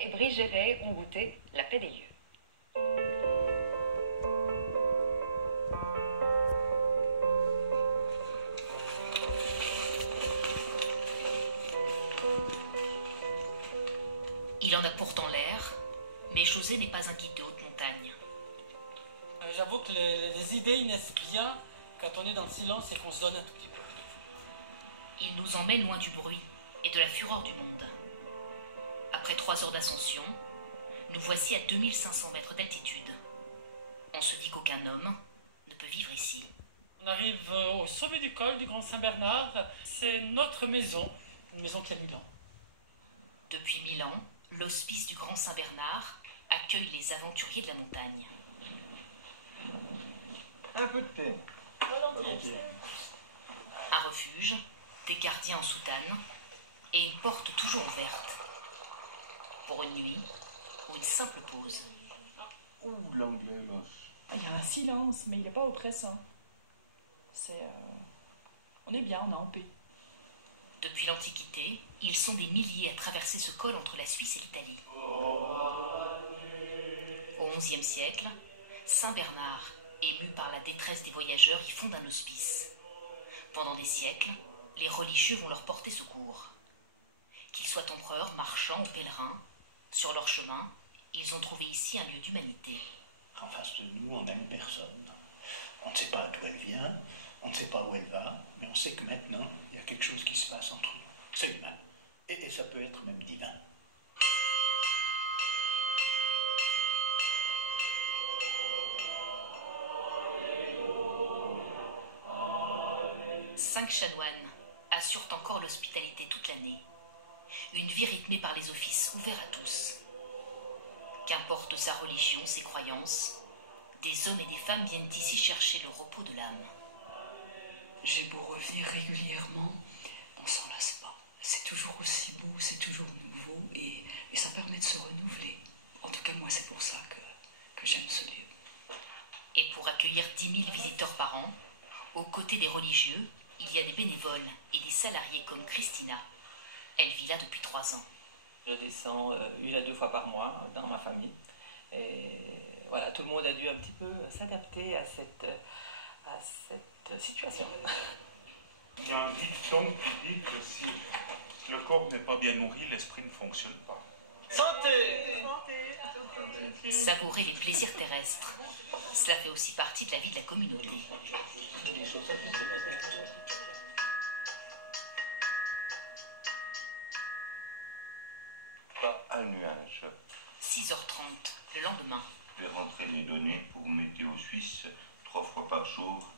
et Brigéret ont goûté la paix des lieux. Il en a pourtant l'air, mais José n'est pas un guide de haute montagne. J'avoue que les idées naissent bien quand on est dans le silence et qu'on se donne un tout petit peu. Il nous emmène loin du bruit et de la fureur du monde. Après 3 heures d'ascension, nous voici à 2500 mètres d'altitude. On se dit qu'aucun homme ne peut vivre ici. On arrive au sommet du col du Grand Saint-Bernard. C'est notre maison, une maison qui a 1000 ans. Depuis 1000 ans, l'hospice du Grand Saint-Bernard accueille les aventuriers de la montagne. Un peu de thé. Volontiers. Un refuge, des gardiens en soutane et une porte toujours ouverte. Pour une nuit ou une simple pause. Ouh, l'anglais, moche. Il y a un silence, mais il n'est pas oppressant. On est bien, on est en paix. Depuis l'Antiquité, ils sont des milliers à traverser ce col entre la Suisse et l'Italie. Au XIe siècle, Saint Bernard, ému par la détresse des voyageurs, y fonde un hospice. Pendant des siècles, les religieux vont leur porter secours. Qu'ils soient empereurs, marchands ou pèlerins, sur leur chemin, ils ont trouvé ici un lieu d'humanité. En face de nous, on a une personne. On ne sait pas d'où elle vient, on ne sait pas où elle va, mais on sait que maintenant, il y a quelque chose qui se passe entre nous. C'est humain. Et ça peut être même divin. Cinq chanoines assurent encore l'hospitalité toute l'année. Une vie rythmée par les offices ouverts à tous. Qu'importe sa religion, ses croyances, des hommes et des femmes viennent ici chercher le repos de l'âme. J'ai beau revenir régulièrement, on s'en lasse pas. C'est toujours aussi beau, c'est toujours nouveau et ça permet de se renouveler. En tout cas, moi, c'est pour ça que j'aime ce lieu. Et pour accueillir 10 000 visiteurs par an, aux côtés des religieux, il y a des bénévoles et des salariés comme Christina. Elle vit là depuis 3 ans. Je descends 1 à 2 fois par mois dans ma famille. Et voilà, tout le monde a dû un petit peu s'adapter à cette situation. Il y a un dicton qui dit que si le corps n'est pas bien nourri, l'esprit ne fonctionne pas. Santé! Savourer les plaisirs terrestres, cela fait aussi partie de la vie de la communauté. Pas un nuage. 6h30, le lendemain. Je vais rentrer les données pour Météo Suisse 3 fois par jour.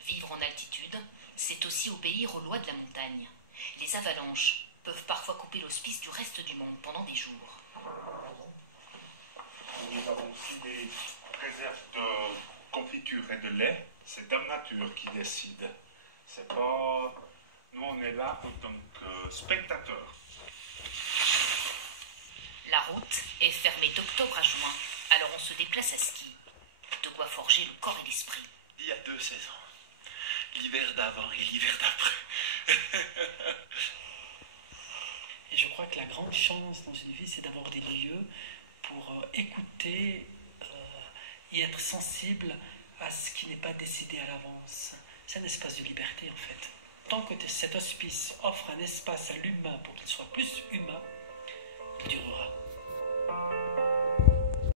Vivre en altitude, c'est aussi obéir aux lois de la montagne. Les avalanches peuvent parfois couper l'hospice du reste du monde pendant des jours. Nous avons aussi des réserves de confiture et de lait. C'est Dame Nature qui décide. C'est pas... Nous, on est là en tant que spectateurs. La route est fermée d'octobre à juin, alors on se déplace à ski. De quoi forger le corps et l'esprit. Il y a 2 saisons. L'hiver d'avant et l'hiver d'après. Et je crois que la grande chance dans une vie, c'est d'avoir des lieux pour écouter et être sensible à ce qui n'est pas décidé à l'avance. C'est un espace de liberté en fait. Tant que cet hospice offre un espace à l'humain pour qu'il soit plus humain,